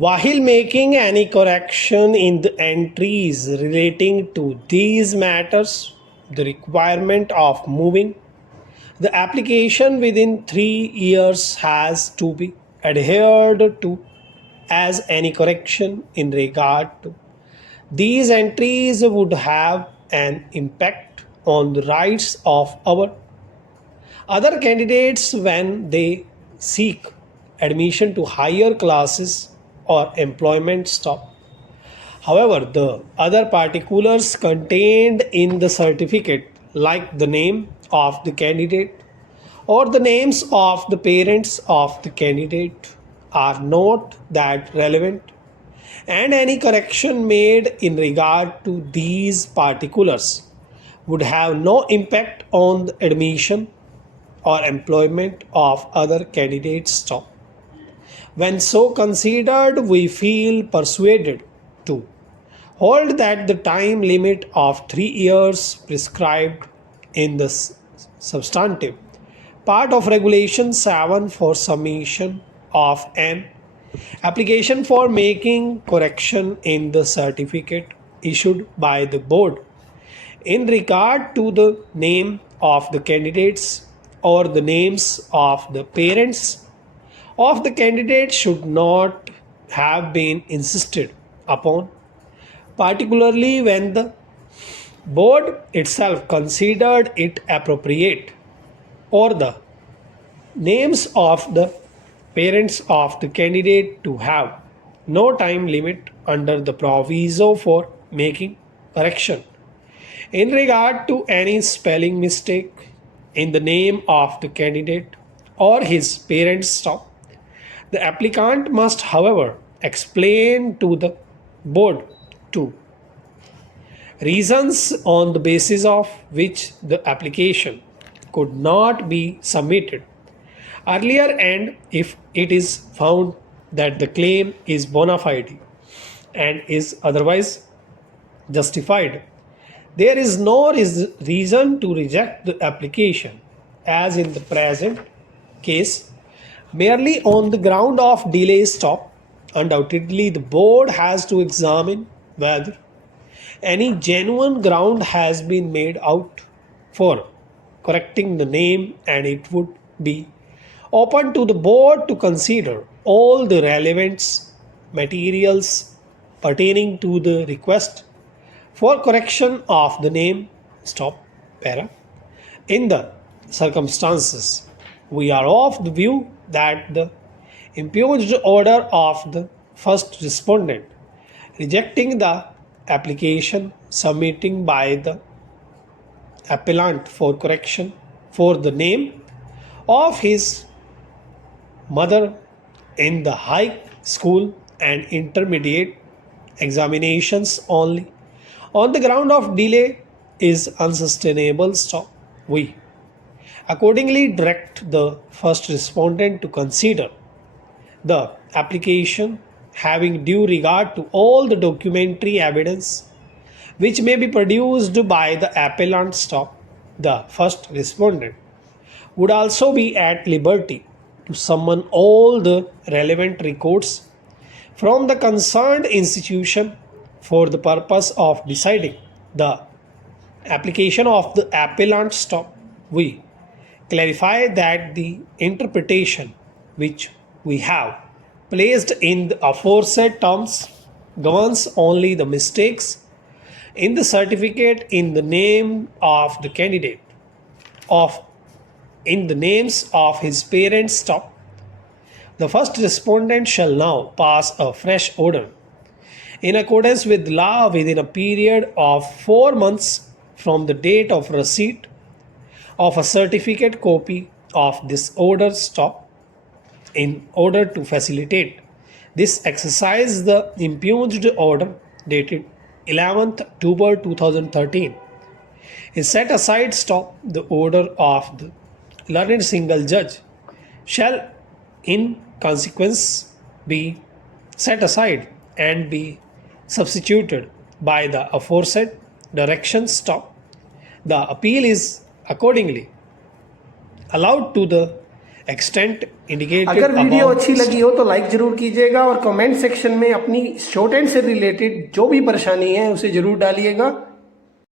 While making any correction in the entries relating to these matters, the requirement of moving the application within 3 years has to be adhered to, as any correction in regard to these entries would have an impact on the rights of our other candidates when they seek admission to higher classes or employment staff. However, the other particulars contained in the certificate, like the name of the candidate or the names of the parents of the candidate, are not that relevant, and any correction made in regard to these particulars would have no impact on the admission or employment of other candidates' staff. When so considered, we feel persuaded to hold that the time limit of 3 years prescribed in the substantive part of Regulation 7 for submission of an application for making correction in the certificate issued by the board in regard to the name of the candidates or the names of the parents of the candidate should not have been insisted upon, particularly when the board itself considered it appropriate, or the names of the parents of the candidate to have no time limit under the proviso for making correction in regard to any spelling mistake in the name of the candidate or his parents' staff. The applicant must, however, explain to the board 2 reasons on the basis of which the application could not be submitted earlier, and if it is found that the claim is bona fide and is otherwise justified, there is no reason to reject the application, as in the present case, merely on the ground of delay stop. Undoubtedly, the board has to examine whether any genuine ground has been made out for correcting the name, and it would be open to the board to consider all the relevant materials pertaining to the request for correction of the name. Stop para. In the circumstances, we are of the view that the impugned order of the first respondent rejecting the application submitting by the appellant for correction for the name of his mother in the high school and intermediate examinations only on the ground of delay is unsustainable. Stop. We accordingly direct the first respondent to consider the application having due regard to all the documentary evidence which may be produced by the appellant. Stop. The first respondent would also be at liberty to summon all the relevant records from the concerned institution for the purpose of deciding the application of the appellant. Stop. We clarify that the interpretation which we have placed in the aforesaid terms governs only the mistakes in the certificate in the name of the candidate of in the names of his parents. Stop. The first respondent shall now pass a fresh order in accordance with law within a period of 4 months from the date of receipt of a certificate copy of this order. Stop. In order to facilitate this exercise, the impugned order dated 11th October 2013 is set aside. Stop. The order of the learned single judge shall in consequence be set aside and be substituted by the aforesaid directions. Stop. The appeal is accordingly allowed to the extent indicated अगर video above अच्छी लगी हो तो like जरूर कीजिएगा और comment section में अपनी शॉर्ट हैंड से रिलेटेड जो भी परेशानी है उसे जरूर डालिएगा।